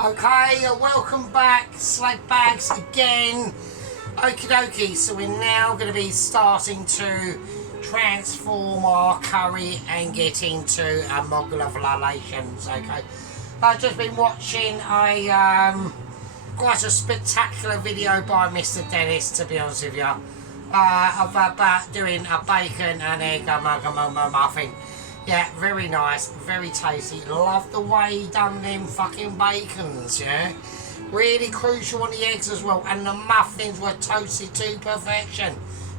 Okay, welcome back, Slag Bags again. Okie dokie, so we're now going to be starting to transform our curry and get into a mogul of relations, okay. I've just been watching a quite a spectacular video by Mr. Dennis, to be honest with you, of about doing a bacon and egg muffin. Yeah, very nice, very tasty. Love the way he done them fucking bacons, yeah. Really crucial on the eggs as well, and the muffins were toasted to perfection.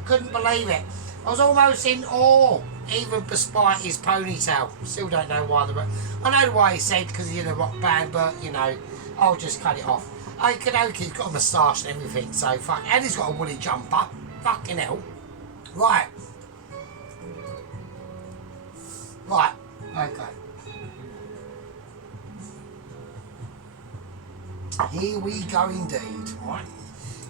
Couldn't believe it. I was almost in awe, even despite his ponytail. Still don't know why. I know why he said, because he's in a rock band, but you know, I'll just cut it off. Okie dokie, he's got a moustache and everything, so fuck. And he's got a woolly jumper. Fucking hell. Right. Right, okay. Here we go indeed, right?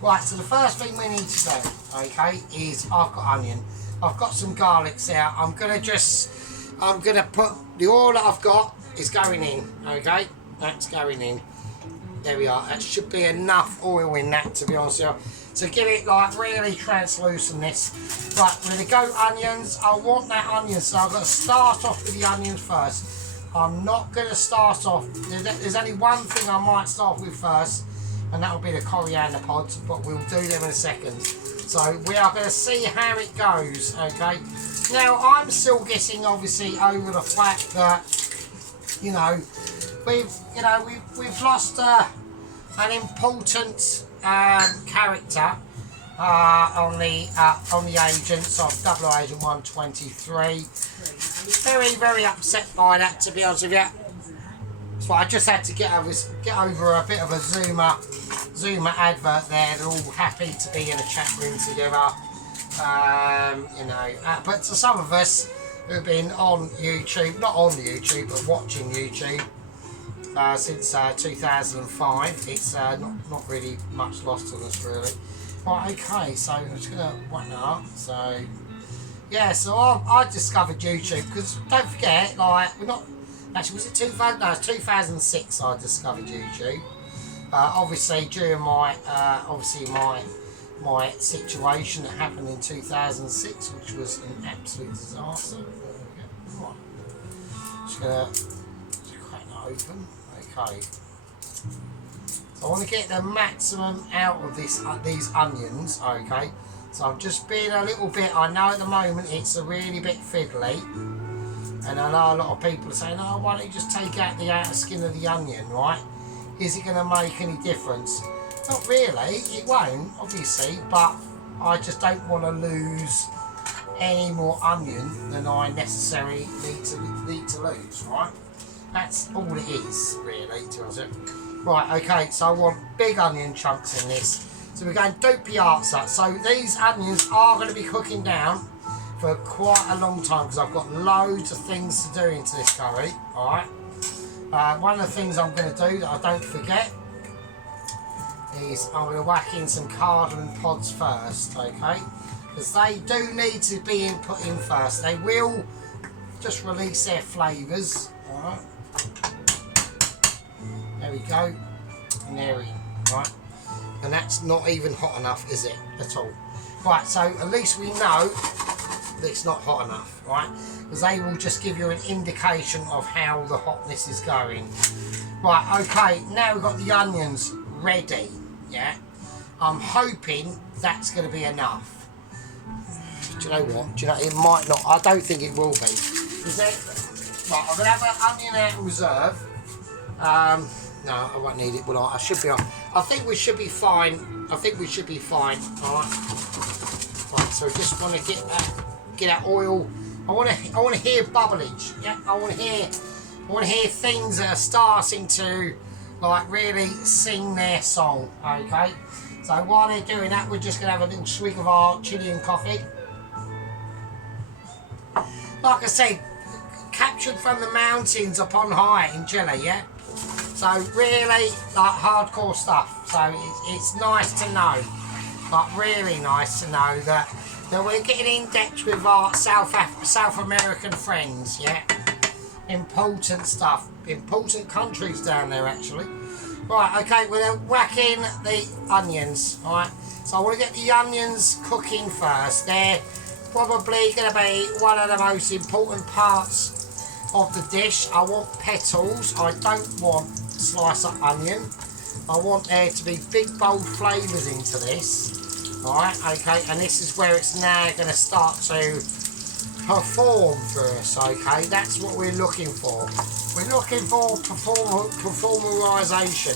Right, so the first thing we need to do, okay, is I've got onion. I've got some garlics out. I'm gonna put the oil that I've got is going in, okay? That's going in. There we are. That should be enough oil in that, to be honest with you, to give it like really translucent this. Right, we're going to go onions. I want that onion, so I've got to start off with the onions first. I'm not going to start off, there's only one thing I might start with first, and that will be the coriander pods, but we'll do them in a second. So we are going to see how it goes, okay? Now, I'm still getting obviously over the fact that, you know, we've lost an important character on the agents of Double Agent 123. Very upset by that, to be honest with you. So I just had to get over a bit of a Zoomer advert there. They're all happy to be in a chat room together. You know, but to some of us who've been on YouTube, not on YouTube, but watching YouTube since 2005, it's not really much lost on us, really. Right, okay, so I'm just going to whack that up. So, yeah, so I discovered YouTube, because don't forget, like, we're not, actually, was it 2000? No, it was 2006 I discovered YouTube. Obviously, during my, my situation that happened in 2006, which was an absolute disaster. Right. Just going to crack that open. Okay. So I want to get the maximum out of these onions, okay? So I'm just being a little bit, I know at the moment it's a really bit fiddly, and I know a lot of people are saying, oh, why don't you just take out the outer skin of the onion, right? Is it going to make any difference? Not really, it won't, obviously, but I just don't want to lose any more onion than I necessarily need to lose, right? That's all it is, really, to us. Right, okay, so I want big onion chunks in this. So we're going Dopiaza. So these onions are going to be cooking down for quite a long time, because I've got loads of things to do into this curry, alright? One of the things I'm going to do that I don't forget is I'm going to whack in some cardamom pods first, okay? Because they do need to be put in first. They will just release their flavours, alright? There we go, and there we go, right? And that's not even hot enough, is it, at all? Right, so at least we know that it's not hot enough, right? Because they will just give you an indication of how the hotness is going. Right, okay, now we've got the onions ready, yeah? I'm hoping that's going to be enough. Do you know what? Do you know, it might not, I don't think it will be. Right, I'm going to have an onion out in reserve. No, I won't need it, will I? I should be. I think we should be fine. I think we should be fine. All right. Right. So just want to get that oil. I want to hear bubblage. Yeah. I want to hear things that are starting to like really sing their song. Okay. So while they're doing that, we're just gonna have a little swig of our Chilean coffee. Like I said, captured from the mountains up on high in Chile. Yeah. So really, like, hardcore stuff. So it's nice to know, like really nice to know that we're getting in depth with our South American friends, yeah. Important stuff, important countries down there actually. Right, okay, we're whacking the onions, alright? So I want to get the onions cooking first. They're probably going to be one of the most important parts of the dish. I want petals, I don't want slice of onion. I want there to be big bold flavours into this, alright, okay? And this is where it's now going to start to perform for us, okay? That's what we're looking for. We're looking for performerisation.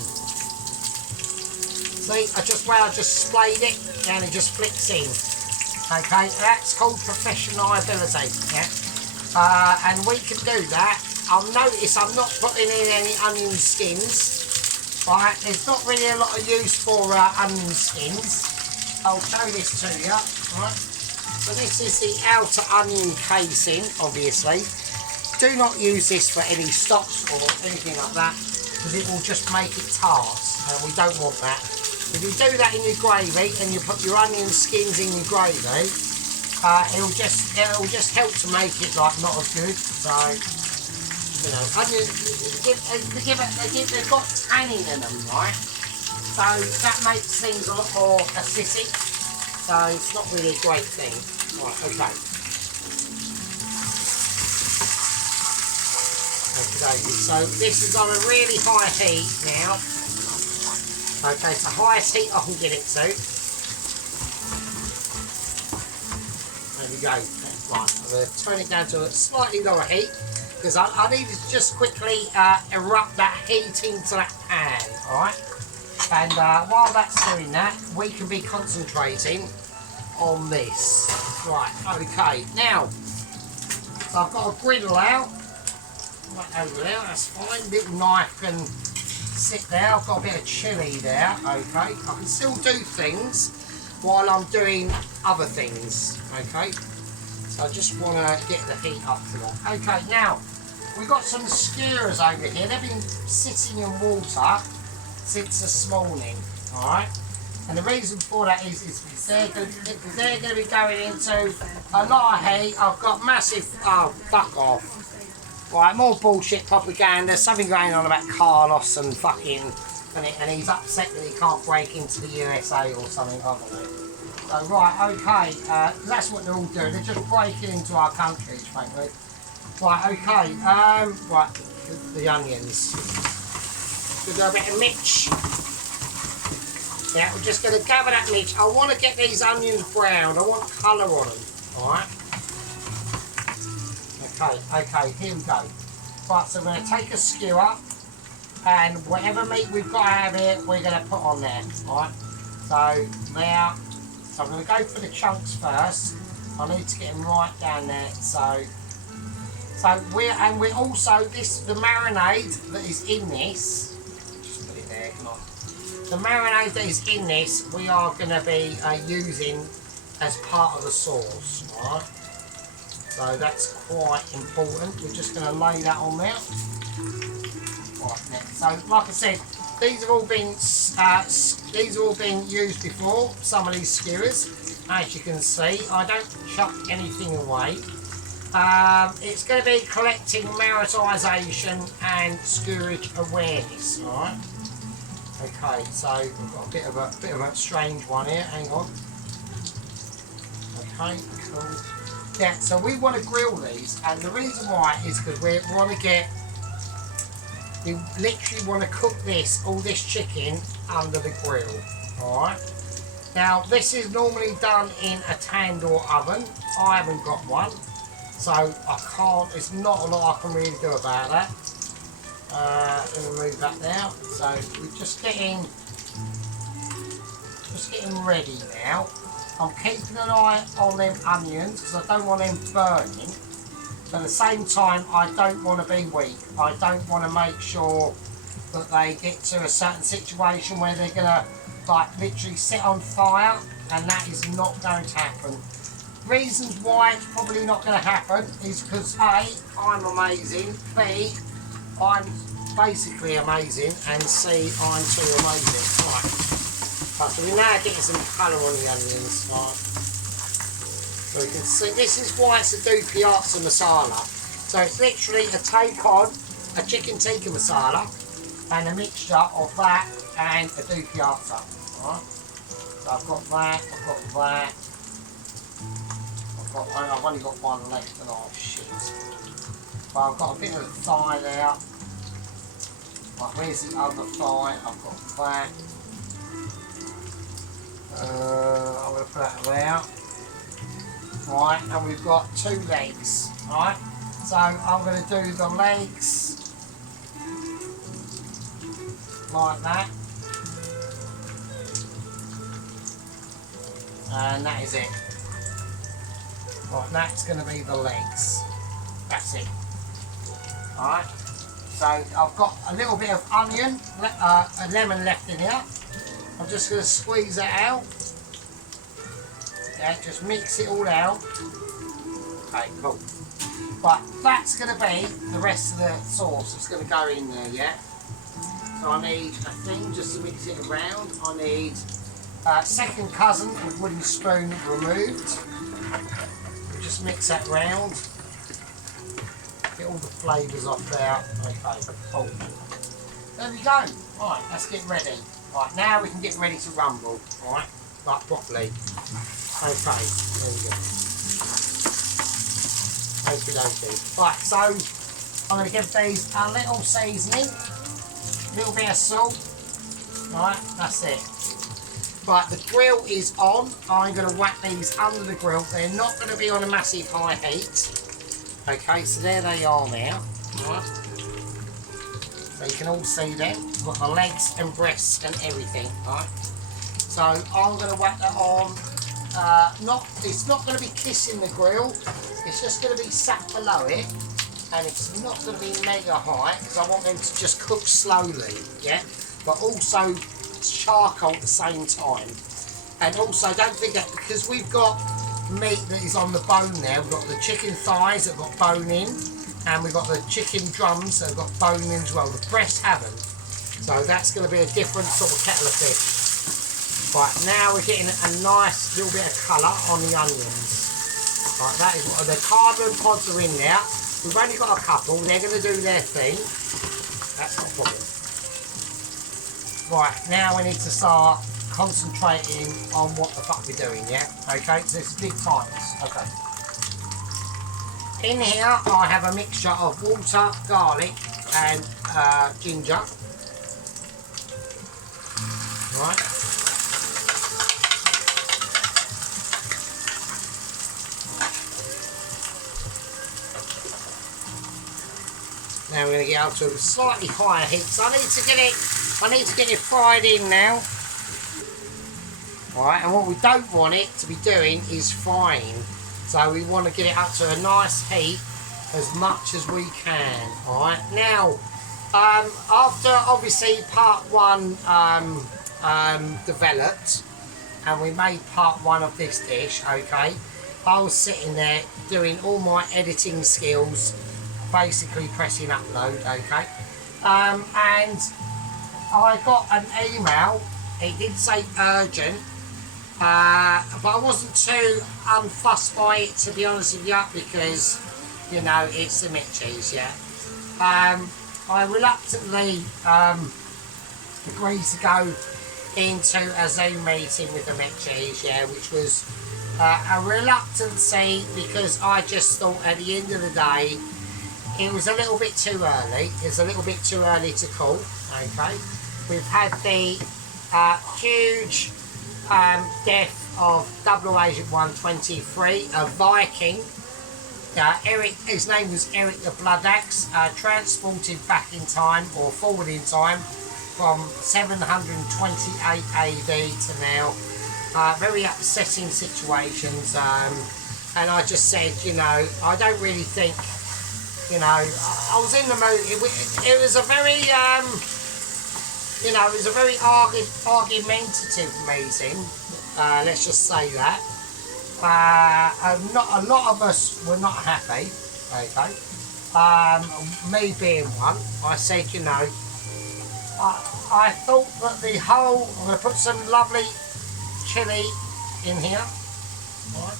See, I just splayed it and it just flicks in. Okay, that's called professionalisability, yeah? And we can do that. I'll notice I'm not putting in any onion skins, right? There's not really a lot of use for onion skins. I'll show this to you, right? So this is the outer onion casing, obviously. Do not use this for any stocks or anything like that, because it will just make it tart, and we don't want that. If you do that in your gravy and you put your onion skins in your gravy, it'll just help to make it like not as good. So you know, onion, they've got tannin in them, right? So that makes things a lot more acidic. So it's not really a great thing. Right, okay. So this is on a really high heat now. Okay, it's the highest heat I can get it to. There we go. Right, I'm going to turn it down to a slightly lower heat because I need to just quickly erupt that heat into that pan, alright? And while that's doing that, we can be concentrating on this. Right, okay. Now, so I've got a griddle out. Right over there, that's fine. Little knife can sit there. I've got a bit of chilli there. Okay, I can still do things while I'm doing other things. Okay, so I just want to get the heat up to that. Okay, now we've got some skewers over here. They've been sitting in water since this morning. All right, and the reason for that is they're going to be going into a lot of heat. I've got massive. Oh, fuck off. Right, more bullshit propaganda. There's something going on about Carlos and fucking, and he's upset that he can't break into the USA or something, I don't know. So right, okay, that's what they're all doing. They're just breaking into our countries, frankly. Right, okay, right, the onions. We'll do a bit of mitch. Yeah, we're just going to gather that mitch. I want to get these onions brown. I want colour on them. All right. Okay, here we go. Right, so we're going to take a skewer and whatever meat we've got out of it, we're going to put on there, alright? So now, I'm going to go for the chunks first. I need to get them right down there. So we're also, the marinade that is in this, just put it there, come on. The marinade that is in this, we are going to be using as part of the sauce, alright? So that's quite important. We're just going to lay that on there. Right, so like I said, these have all been used before. Some of these skewers, as you can see, I don't chuck anything away. It's going to be collecting maritisation and skewerage awareness. All right. Okay, so we've got a bit of a strange one here. Hang on. Okay, cool. Yeah, so we want to grill these, and the reason why is because we literally want to cook all this chicken under the grill, alright? Now, this is normally done in a tandoor oven. I haven't got one, so I can't, there's not a lot I can really do about that. Let me move that now. So we're just getting ready now. I'm keeping an eye on them onions because I don't want them burning. But at the same time, I don't want to be weak. I don't want to make sure that they get to a certain situation where they're going to like literally sit on fire, and that is not going to happen. Reasons why it's probably not going to happen is because A, I'm amazing, B, I'm basically amazing, and C, I'm too amazing. Right. So we're now getting some colour on the onions. Right. So you can see, this is why it's a Dopiaza masala. So it's literally a take on a chicken tikka masala, and a mixture of that and a Dopiaza. Alright, so I've got that, I've got that. I've only got one left and oh shit. But I've got a bit of thigh there. Right, where's the other thigh? I've got that. I'm going to put that there. Right, and we've got 2 legs. Right, so I'm going to do the legs like that. And that is it. Right, that's going to be the legs. That's it. Alright, so I've got a little bit of onion, a lemon left in here. I'm just going to squeeze it out. Yeah, just mix it all out. Okay, cool. But that's going to be the rest of the sauce that's going to go in there, yeah? So I need a thing just to mix it around. I need second cousin with wooden spoon removed. Just mix that round. Get all the flavours off there. Okay, cool. There we go. Right, let's get ready. Right, now we can get ready to rumble. Right, like properly. Okay, there we go. Okay. Right, so I'm going to give these a little seasoning, a little bit of salt. Right, that's it. Right, the grill is on. I'm going to whack these under the grill. They're not going to be on a massive high heat. Okay, so there they are now. Right. So you can all see them. We've got the legs and breasts and everything. Right. So I'm going to whack that on. It's not going to be kissing the grill. It's just going to be sat below it. And it's not going to be mega high because I want them to just cook slowly. Yeah. But also charcoal at the same time. And also don't forget, because we've got meat that is on the bone there, we've got the chicken thighs that have got bone in, and we've got the chicken drums that have got bone in as well. The breasts haven't, so that's going to be a different sort of kettle of fish. Right, now we're getting a nice little bit of colour on the onions. Right, that is what the cardamom pods are in there. We've only got a couple, they're going to do their thing. That's not a problem. Right, now we need to start concentrating on what the fuck we're doing, yeah? Okay, so it's big times. Okay. In here, I have a mixture of water, garlic, and ginger. Right. Now we're going to get up to a slightly higher heat, so I need to get it fried in now. Alright, and what we don't want it to be doing is frying. So we want to get it up to a nice heat as much as we can. Alright, now after obviously part 1 developed and we made part 1 of this dish, okay, I was sitting there doing all my editing skills, basically pressing upload, okay, and I got an email. It did say urgent, but I wasn't too unfussed by it, to be honest with you, because, you know, it's the Mitchies, yeah. I reluctantly agreed to go into a Zoom meeting with the Mitchies, yeah, which was a reluctancy because I just thought at the end of the day it was a little bit too early. It's a little bit too early to call, okay. We've had the huge death of 008 123, a Viking. Eric, his name was Eric the Blood Axe, transported back in time, or forward in time, from 728 AD to now. Very upsetting situations, and I just said, you know, I don't really think, you know, I was in the mood. It was a very, you know, it was a very argumentative meeting. Let's just say that. Not a lot of us were not happy. Okay. Me being one, I said, you know, I thought that the whole. I'm going to put some lovely chilli in here. Right.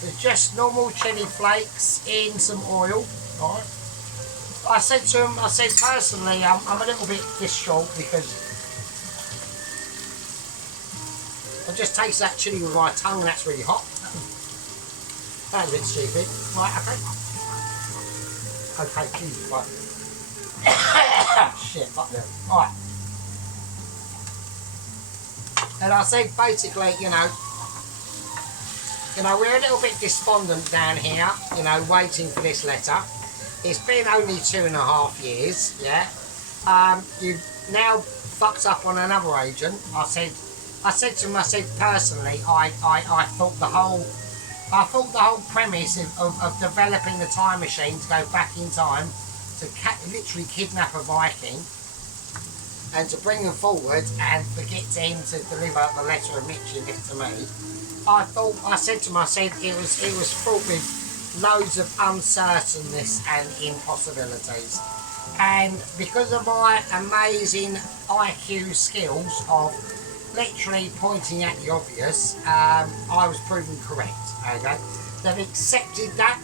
There's just normal chilli flakes in some oil. Right. I said to him, I said personally, I'm a little bit distraught because I just taste that chilli with my tongue and that's really hot. That's a bit stupid. Right, okay. Okay, geez, right. Shit, fuck them. Right. And I said basically, you know, we're a little bit despondent down here, you know, waiting for this letter. It's been only 2.5 years, yeah. You've now fucked up on another agent. I said to him, I said personally, I thought the whole premise of developing the time machine to go back in time to literally kidnap a Viking and to bring him forward and forget him to deliver the letter of Mitchell to me. I said to him, I said it was fraught with loads of uncertainness and impossibilities. And because of my amazing IQ skills of literally pointing at the obvious, I was proven correct. Okay, they've accepted that,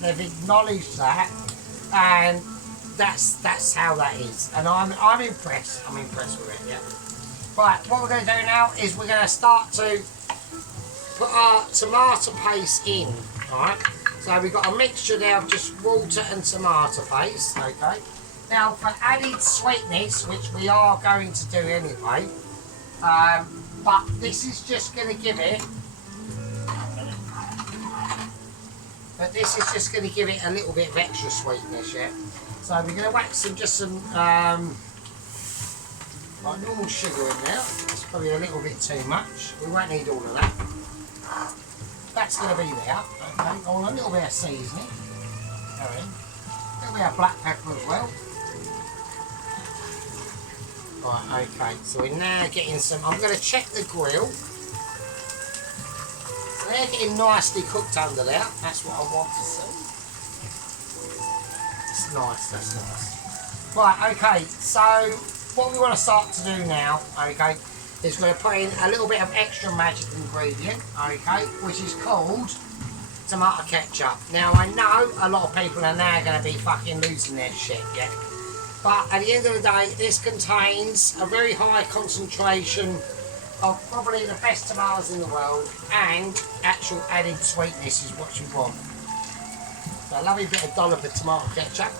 they've acknowledged that, and that's how that is. And I'm impressed. I'm impressed with it. Yeah. Right, what we're going to do now is we're going to start to put our tomato paste in. Alright, so we've got a mixture there of just water and tomato paste. Okay. Now for added sweetness, which we are going to do anyway, but this is just going to give it. But this is just going to give it a little bit of extra sweetness, yeah. So we're going to whack some like normal sugar in there. It's probably a little bit too much. We won't need all of that. That's going to be there. Okay. Oh, a little bit of seasoning. Go in. A little bit of black pepper as well. Right. Okay. So we're now getting some. I'm going to check the grill. They're getting nicely cooked under there. That's what I want to see. It's nice, that's nice. Right, okay, so what we want to start to do now, okay, is we're going to put in a little bit of extra magic ingredient, okay, which is called tomato ketchup. Now, I know a lot of people are now going to be fucking losing their shit, yeah? But at the end of the day, this contains a very high concentration of probably the best tomatoes in the world, and actual added sweetness is what you want. So a lovely bit of dollop of tomato ketchup.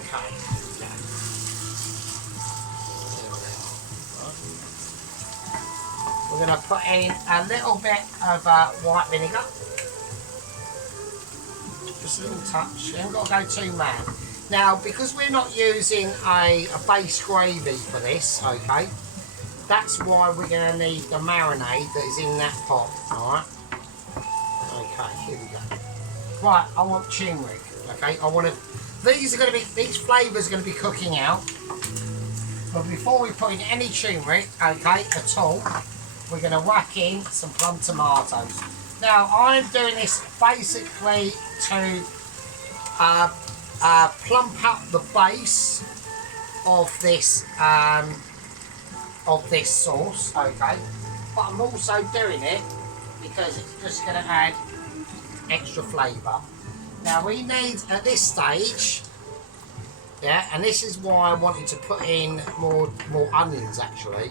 Okay. We're going to put in a little bit of white vinegar. Just a little touch. You haven't got to go too mad. Now, because we're not using a base gravy for this, okay, that's why we're going to need the marinade that is in that pot, alright? Okay, here we go. Right, I want turmeric, okay? These flavours are going to be cooking out. But before we put in any turmeric, okay, at all, we're going to whack in some plum tomatoes. Now, I'm doing this basically to plump up the base of this sauce, okay, but I'm also doing it because it's just going to add extra flavour. Now we need at this stage, yeah, and this is why I wanted to put in more onions actually.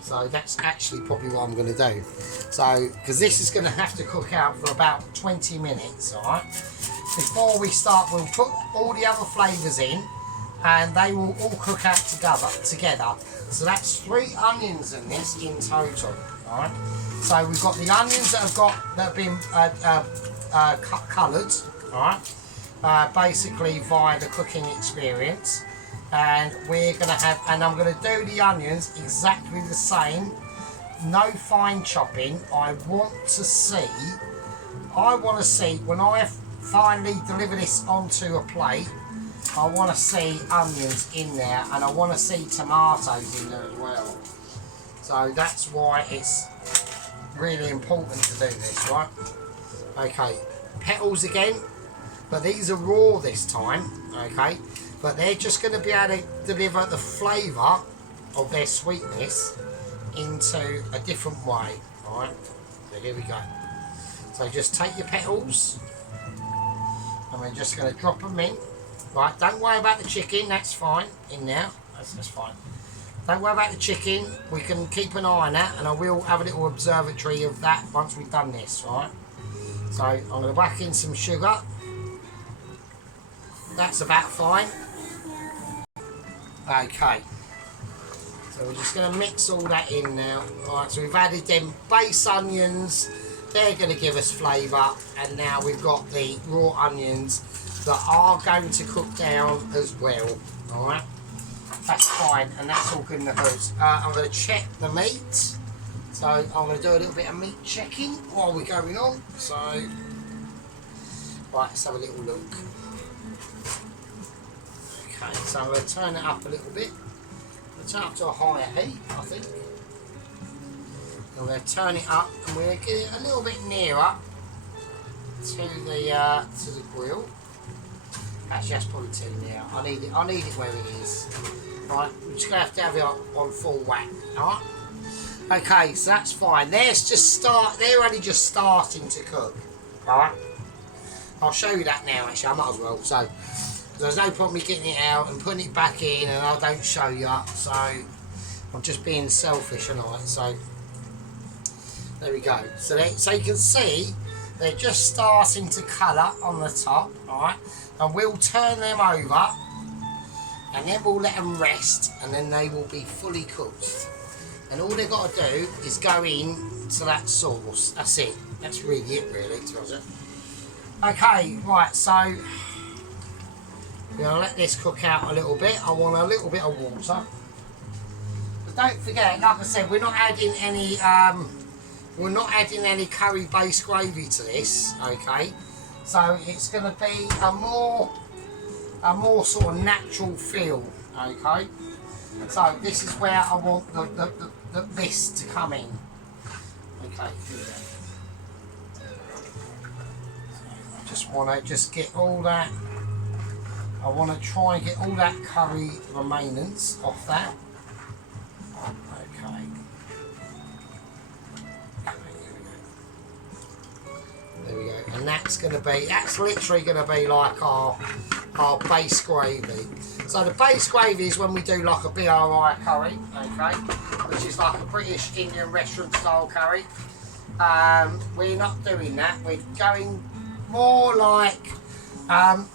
So that's actually probably what I'm going to do. So because this is going to have to cook out for about 20 minutes, all right. Before we start, we'll put all the other flavours in, and they will all cook out together. So that's 3 onions in this in total. All right. So we've got the onions that have been coloured. All right. Basically via the cooking experience, and we're going to have. And I'm going to do the onions exactly the same. No fine chopping. I want to see when I finally deliver this onto a plate. I want to see onions in there, and I want to see tomatoes in there as well. So that's why it's really important to do this, right? Okay, petals again, but these are raw this time, okay? But they're just going to be able to deliver the flavour of their sweetness into a different way, alright? So here we go. So just take your petals, and we're just going to drop them in. Right, don't worry about the chicken, that's fine in now. That's fine. Don't worry about the chicken, we can keep an eye on that, and I will have a little observatory of that once we've done this, right? So I'm going to whack in some sugar. That's about fine. Okay. So we're just going to mix all that in now. Right, so we've added them base onions. They're going to give us flavour. And now we've got the raw onions that are going to cook down as well. Alright. That's fine. And that's all good in the hoods. I'm going to check the meat. So I'm going to do a little bit of meat checking while we're going on. So, right, let's have a little look. Okay, so I'm going to turn it up a little bit. Turn it up to a higher heat, I think. I'm going to turn it up and we're going to get it a little bit nearer to the grill. Actually, that's probably too near. I need it where it is. Right, we're just going to have it on full whack. Alright? Okay, so that's fine. They're only just starting to cook. Alright? I'll show you that now, actually. I might as well. So, there's no point me getting it out and putting it back in and I don't show you up. So, I'm just being selfish, aren't I? So, there we go. So you can see, they're just starting to colour on the top. Alright? And we'll turn them over. And then we'll let them rest. And then they will be fully cooked. And all they've got to do is go in to that sauce. That's it. That's really it, really, to be honest. Okay, right, so we're going to let this cook out a little bit. I want a little bit of water. But don't forget, like I said, we're not adding any curry-based gravy to this, okay? So it's going to be a more sort of natural feel, okay? So this is where I want this to come in. Okay, here we go. I just want to get all that. I want to try and get all that curry remainants off that. Okay. There we go. And that's literally going to be like our base gravy. So the base gravy is when we do like a BRI curry, okay, which is like a British Indian restaurant style curry. We're not doing that. We're going more like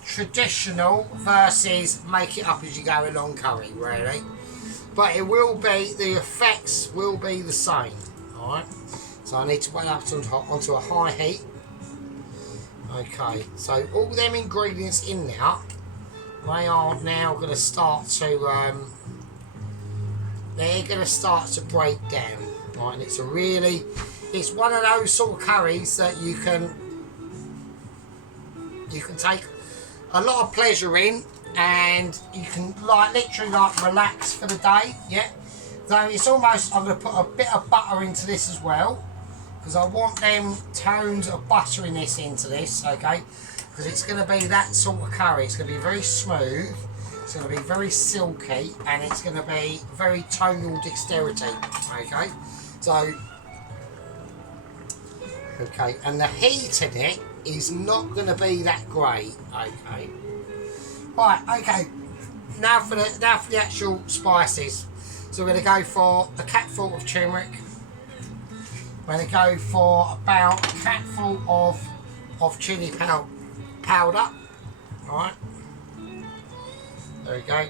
traditional versus make it up as you go along curry, really. But it will be, the effects will be the same, alright. So I need to wait up onto a high heat. Okay, so all them ingredients in there, they are now going to start to, they're going to start to break down, right? And it's one of those sort of curries that you can take a lot of pleasure in, and you can literally relax for the day, yeah? So it's almost, I'm going to put a bit of butter into this as well, because I want them tones of butter in this into this, okay? Because it's going to be that sort of curry. It's going to be very smooth, it's going to be very silky, and it's going to be very tonal dexterity, okay? So, okay, and the heat in it is not going to be that great, okay? Right, okay, now for the actual spices. So we're going to go for a capful of turmeric. We're going to go for about a capful of chili powder. Alright. There we go.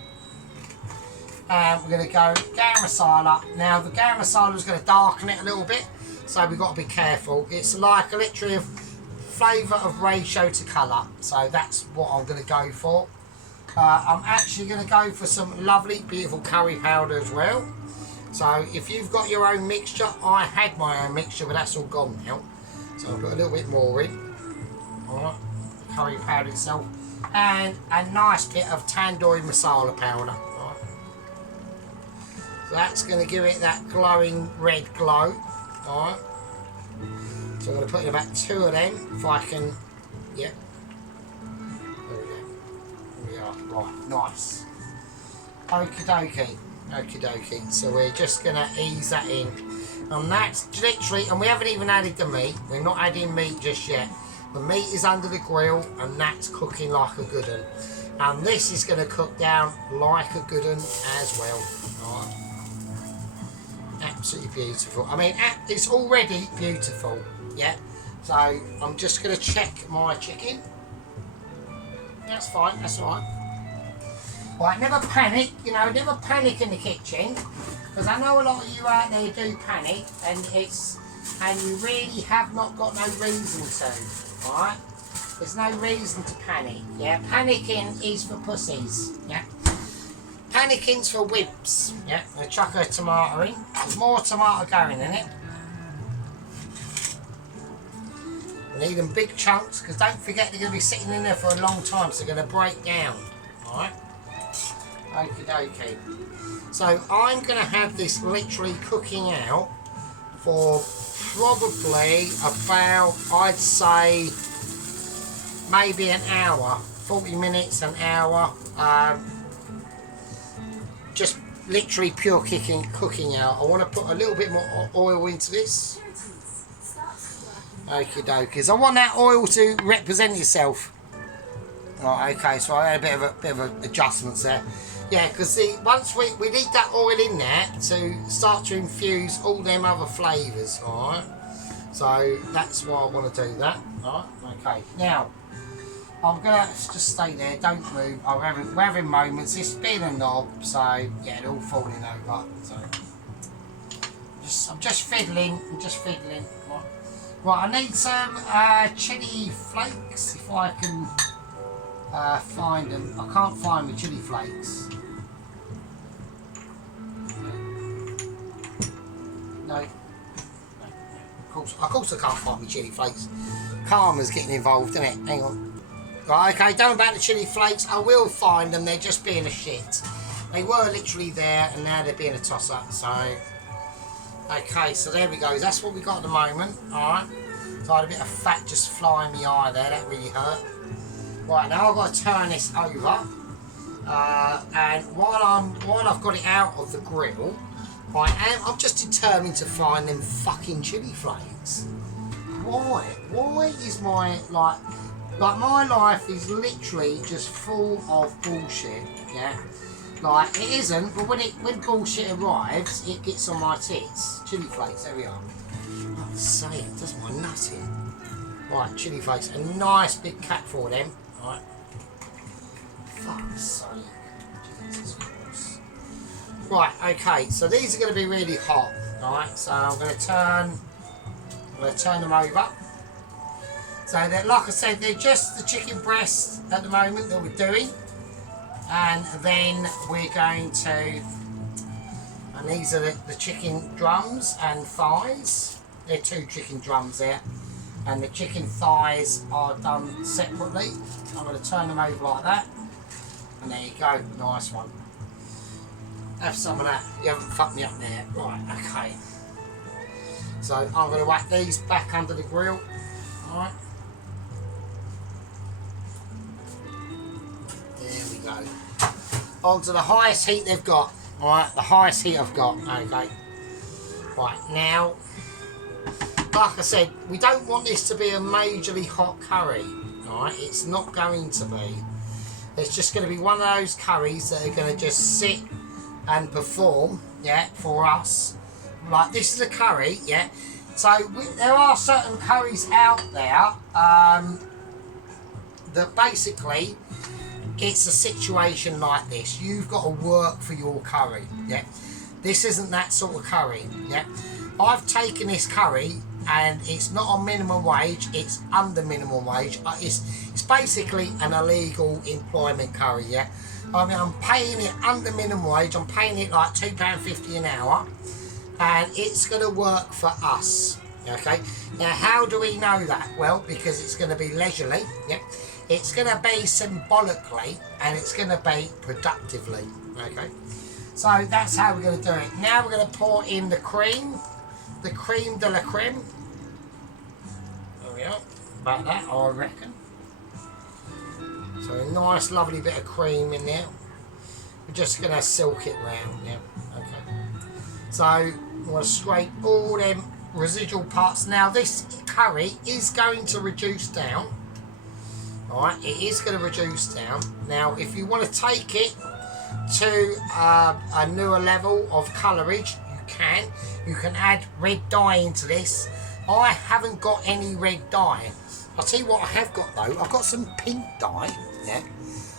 And we're going to go garam masala. Now the garam masala is going to darken it a little bit, so we've got to be careful. It's like a literally of flavour of ratio to colour, so that's what I'm going to go for. I'm actually going to go for some lovely, beautiful curry powder as well. So if you've got your own mixture, I had my own mixture, but that's all gone now. So I'll put a little bit more in. Alright, curry powder itself. And a nice bit of tandoori masala powder. Right. So that's going to give it that glowing red glow. Alright. So I'm going to put in about 2 of them, if I can, yeah. Right, nice. Okie dokie, okie dokie. So we're just going to ease that in. And that's literally, and we haven't even added the meat. We're not adding meat just yet. The meat is under the grill and that's cooking like a good one. And this is going to cook down like a good one as well. Right. Absolutely beautiful. I mean, it's already beautiful. Yeah. So I'm just going to check my chicken. That's fine. That's all right. Right, never panic. You know, never panic in the kitchen, because I know a lot of you out there do panic, and you really have not got no reason to. All right. There's no reason to panic. Yeah. Panicking is for pussies. Yeah. Panicking's for wimps. Yeah. I'm going to chuck a tomato in. There's more tomato going in it. I need them big chunks, because don't forget they're going to be sitting in there for a long time, so they're going to break down. Alright? Okie dokie. So I'm going to have this literally cooking out for probably about, I'd say, maybe an hour. 40 minutes, an hour. Just literally pure cooking out. I want to put a little bit more oil into this. Okie dokies. I want that oil to represent itself. Right, okay, so I had a bit of a adjustments there. Yeah, because once we need that oil in there to start to infuse all them other flavours, alright? So that's why I want to do that. Alright, okay. Now, I'm going to just stay there, don't move. We're having moments. It's been a knob, so yeah, they're all falling over. So I'm just fiddling. Right, I need some chili flakes, if I can find them. I can't find my chili flakes. No. Of course I can't find my chili flakes. Karma's getting involved, isn't it? Hang on. Right, okay, don't about the chili flakes. I will find them, they're just being a shit. They were literally there, and now they're being a toss-up, so... Okay, so there we go. That's what we got at the moment. Alright. So I had a bit of fat just fly in my eye there. That really hurt. Right, now I've got to turn this over. And while I've got it out of the grill, I'm just determined to find them fucking chili flakes. Why? Why is my my life is literally just full of bullshit, yeah? Like, it isn't, but when bullshit arrives, it gets on my tits. Chili flakes, there we are. I'd say it does my nut in. Right, chili flakes, a nice big cat for them. Right. Fuck's sake. Jesus Christ. Right, okay, so these are going to be really hot. Alright, so I'm going to turn them over. So, like I said, they're just the chicken breasts at the moment that we're doing. And then we're going to, and these are the chicken drums and thighs. They're 2 chicken drums there. And the chicken thighs are done separately. I'm going to turn them over like that. And there you go, nice one. Have some of that, you haven't fucked me up there. Right, okay. So I'm going to whack these back under the grill. Alright. There we go. Onto the highest heat they've got. Alright, the highest heat I've got. Okay. Right, now, like I said, we don't want this to be a majorly hot curry. Alright, it's not going to be. It's just going to be one of those curries that are going to just sit and perform, yeah, for us. Like, this is a curry, yeah. So, there are certain curries out there that basically, it's a situation like this. You've got to work for your curry, yeah. This isn't that sort of curry, yeah. I've taken this curry and it's not on minimum wage, it's under minimum wage. It's basically an illegal employment curry, yeah. I mean, I'm paying it under minimum wage. I'm paying it like £2.50 an hour, and it's going to work for us, okay. Now, how do we know that? Well, because it's going to be leisurely, yeah. It's going to be symbolically, and it's going to be productively, okay. So that's how we're going to do it. Now we're going to pour in the creme de la creme. There we are, about that, I reckon. So a nice, lovely bit of cream in there. We're just going to silk it round now, okay. So I'm going to scrape all them residual parts. Now this curry is going to reduce down. Alright, it is going to reduce down. Now, if you want to take it to a newer level of colourage, you can. You can add red dye into this. I haven't got any red dye. I'll tell you what I have got though. I've got some pink dye. Yeah.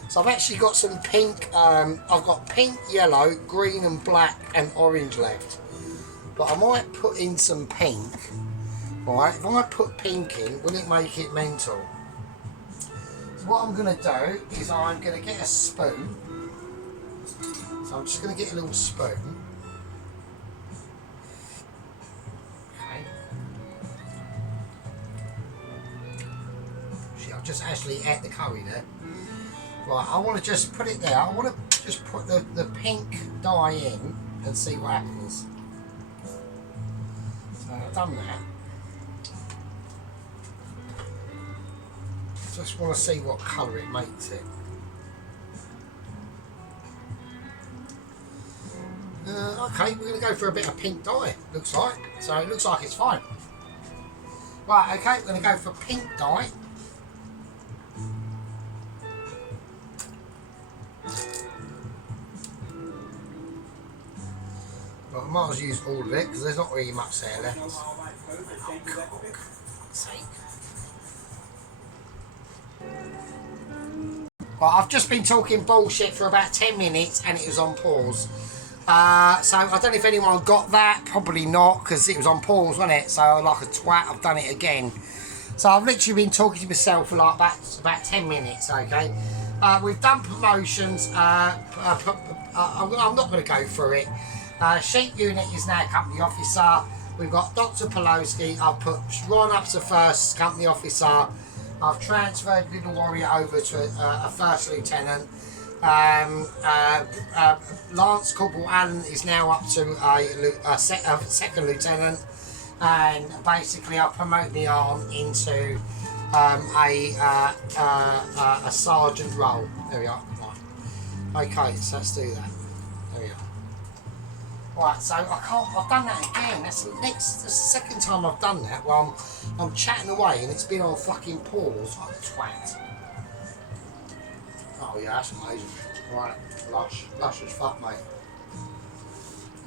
So I've actually got some pink. I've got pink, yellow, green, and black, and orange left. But I might put in some pink. Right. If I put pink in, will it make it mental? So what I'm going to do is I'm going to get a spoon. So I'm just going to get a little spoon. I've just actually ate the curry there. Right, I want to just put it there. I want to just put the pink dye in and see what happens. So I've done that. Just want to see what colour it makes it. Okay, we're going to go for a bit of pink dye, looks like. So it looks like it's fine. Right, okay, we're going to go for pink dye. Well, I might as well use all of it because there's not really much there left. Oh, for fuck's sake. Well, I've just been talking bullshit for about 10 minutes and it was on pause. So I don't know if anyone got that, probably not, because it was on pause, wasn't it? So like a twat, I've done it again. So I've literally been talking to myself for like about 10 minutes, okay? We've done promotions. I'm not going to go through it. Sheep unit is now company officer. We've got Dr. Poloski. I've put Ron up to first company officer. I've transferred Little Warrior over to a first lieutenant. Lance Corporal Allen is now up to a second lieutenant, and basically I've promoted the arm into a sergeant role. There we are. Right. Okay, so let's do that. There we are. Right, so I've done that again. That's the second time I've done that. Well, I'm chatting away and it's been on fucking pause like a twat. Oh yeah, that's amazing. Right, lush as fuck, mate.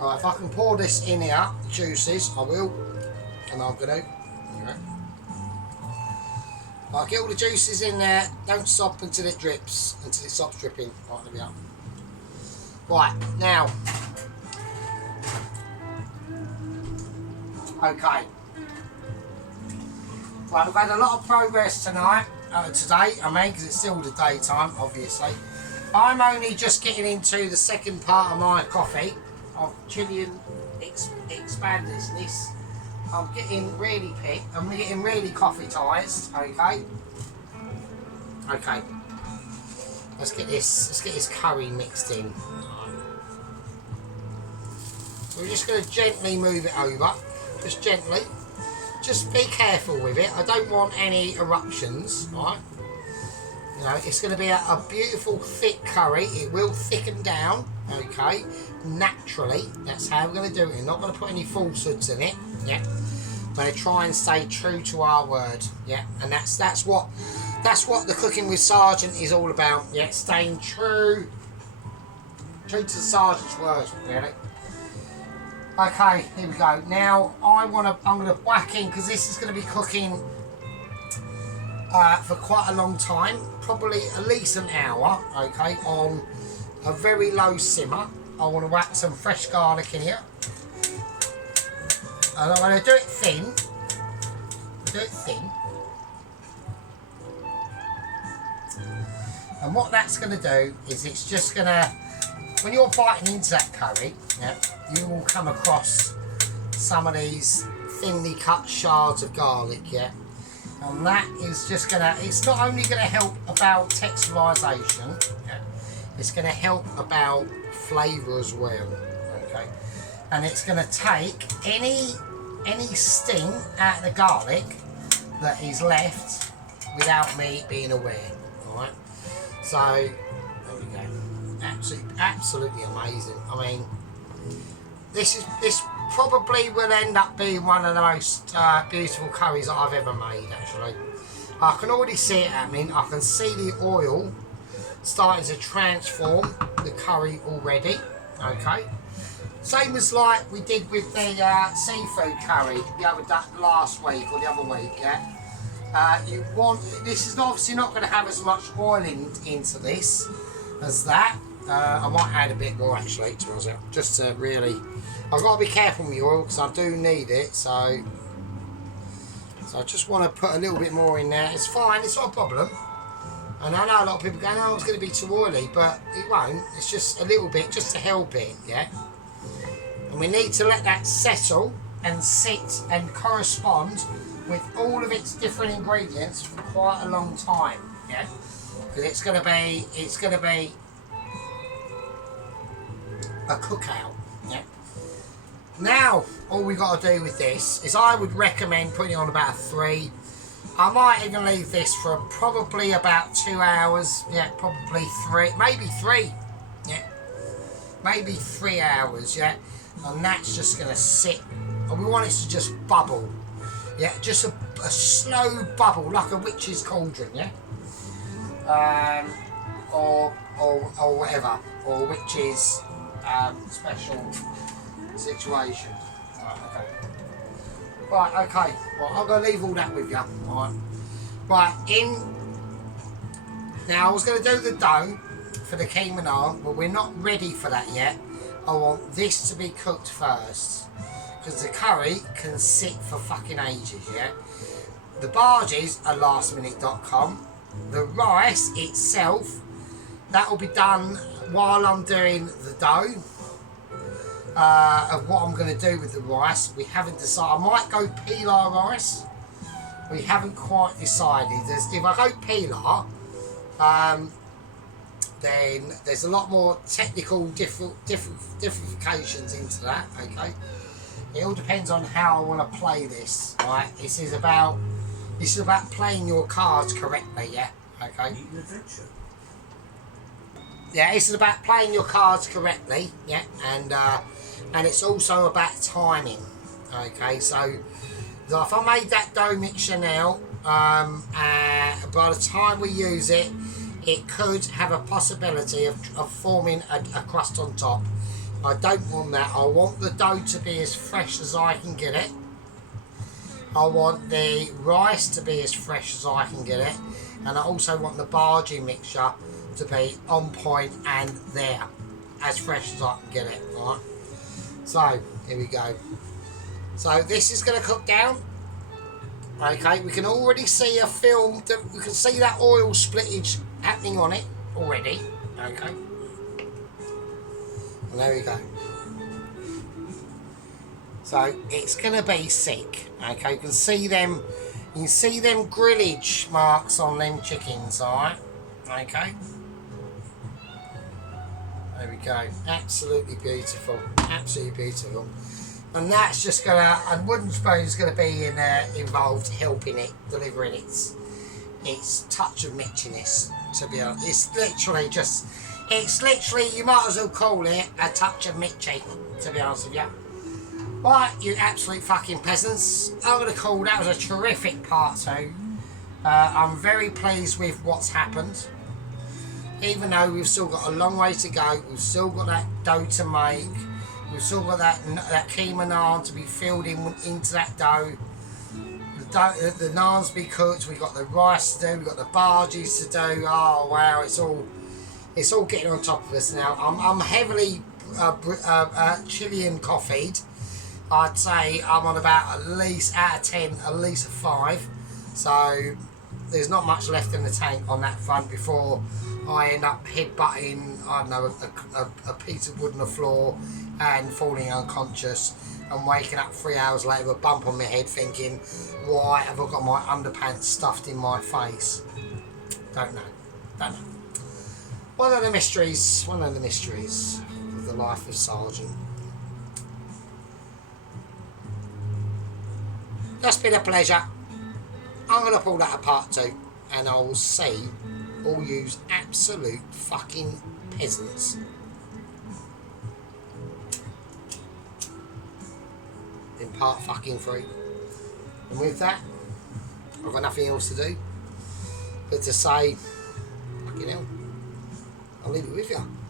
Alright, if I can pour this in here, juices, I will. And I'm gonna. Alright. Right, get all the juices in there. Don't stop until it drips, until it stops dripping. Right, there we are. Right, now. Okay. Right, we've had a lot of progress today, because it's still the daytime, obviously. I'm only just getting into the second part of my coffee, of Chilean expanders. This, I'm getting really coffee-tised, okay? Okay. Let's get this curry mixed in. So we're just going to gently move it over. Just gently. Just be careful with it. I don't want any eruptions, right? You know, it's going to be a beautiful thick curry. It will thicken down, okay? Naturally. That's how we're going to do it. We're not going to put any falsehoods in it. Yeah. We're going to try and stay true to our word. Yeah. And that's what the Cooking with Sergeant is all about. Yeah. Staying true to the Sergeant's word, really. Okay, here we go. Now I'm gonna whack in, because this is gonna be cooking for quite a long time, probably at least an hour. Okay, on a very low simmer. I want to whack some fresh garlic in here, and I'm gonna do it thin. And what that's gonna do is it's just gonna, when you're biting into that curry, yeah, you will come across some of these thinly cut shards of garlic, yeah, and that is just gonna, it's not only gonna help about texturization, yeah, it's gonna help about flavour as well, okay, and it's gonna take any sting out of the garlic that is left without me being aware. Alright, so there we go. Absolutely amazing. I mean, this probably will end up being one of the most beautiful curries that I've ever made, actually. I can already see it happening. I can see the oil starting to transform the curry already. Okay. Same as like we did with the seafood curry last week or the other week, yeah? This is obviously not going to have as much oil into this as that. I might add a bit more actually, to be honest, just to really, I've got to be careful with the oil because I do need it, so I just want to put a little bit more in there. It's fine, it's not a problem. And I know a lot of people go, oh, it's going to be too oily, but it won't. It's just a little bit, just to help it, yeah? And we need to let that settle and sit and correspond with all of its different ingredients for quite a long time, yeah? Because it's going to be a cookout, yeah? Now, all we got to do with this is I would recommend putting it on about a 3. I might even leave this for probably about 2 hours, yeah, probably 3, maybe 3, yeah? Maybe 3 hours, yeah? And that's just going to sit, and we want it to just bubble, yeah, just a slow bubble like a witch's cauldron, yeah, or whatever, or witch's special situation. Right, okay, well, I'm going to leave all that with you, right, now I was going to do the dough for the Keema naan, but we're not ready for that yet. I want this to be cooked first, because the curry can sit for fucking ages, yeah? The Bhajis are lastminute.com. The rice itself, that will be done while I'm doing the dough, of what I'm going to do with the rice. We haven't decided. I might go pilar rice. We haven't quite decided. If I go pilar, then there's a lot more technical differentiations into that, okay? It all depends on how I want to play this, right? This is about playing your cards correctly, yeah? Okay? Yeah, this is about playing your cards correctly, yeah? And it's also about timing, okay? So if I made that dough mixture now, by the time we use it, it could have a possibility of forming a crust on top. I don't want that. I want the dough to be as fresh as I can get it. I want the rice to be as fresh as I can get it. And I also want the bhaji mixture to be on point and there, as fresh as I can get it, right? So, here we go. So this is going to cook down. Okay, we can already see a film, we can see that oil splittage happening on it already. Okay. And there we go. So it's gonna be sick. Okay, you can see them grillage marks on them chickens, alright? Okay. There we go. Absolutely beautiful. Absolutely beautiful. And that's just gonna, and wooden spoon is gonna be involved helping it, delivering its touch of mitchiness, to be honest. It's literally, you might as well call it a touch of mitchy, to be honest with you. Right, you absolute fucking peasants. I'm gonna call that was a terrific part 2. I'm very pleased with what's happened. Even though we've still got a long way to go, we've still got that dough to make. We've still got that Keema naan to be filled into that dough. The naans be cooked. We've got the rice to do. We've got the bhajis to do. Oh wow, it's all getting on top of us now. I'm heavily Chilean coffeed. I'd say I'm on about at least out of 10, at least a 5. So there's not much left in the tank on that front before I end up headbutting, I don't know, a piece of wood on the floor and falling unconscious and waking up 3 hours later with a bump on my head thinking, why have I got my underpants stuffed in my face? Don't know. One of the mysteries of the life of Sergeant. That's been a pleasure. I'm going to pull that apart too, and I will see all you absolute fucking peasants in part fucking 3. And with that, I've got nothing else to do. But to say, fucking hell, I'll leave it with you.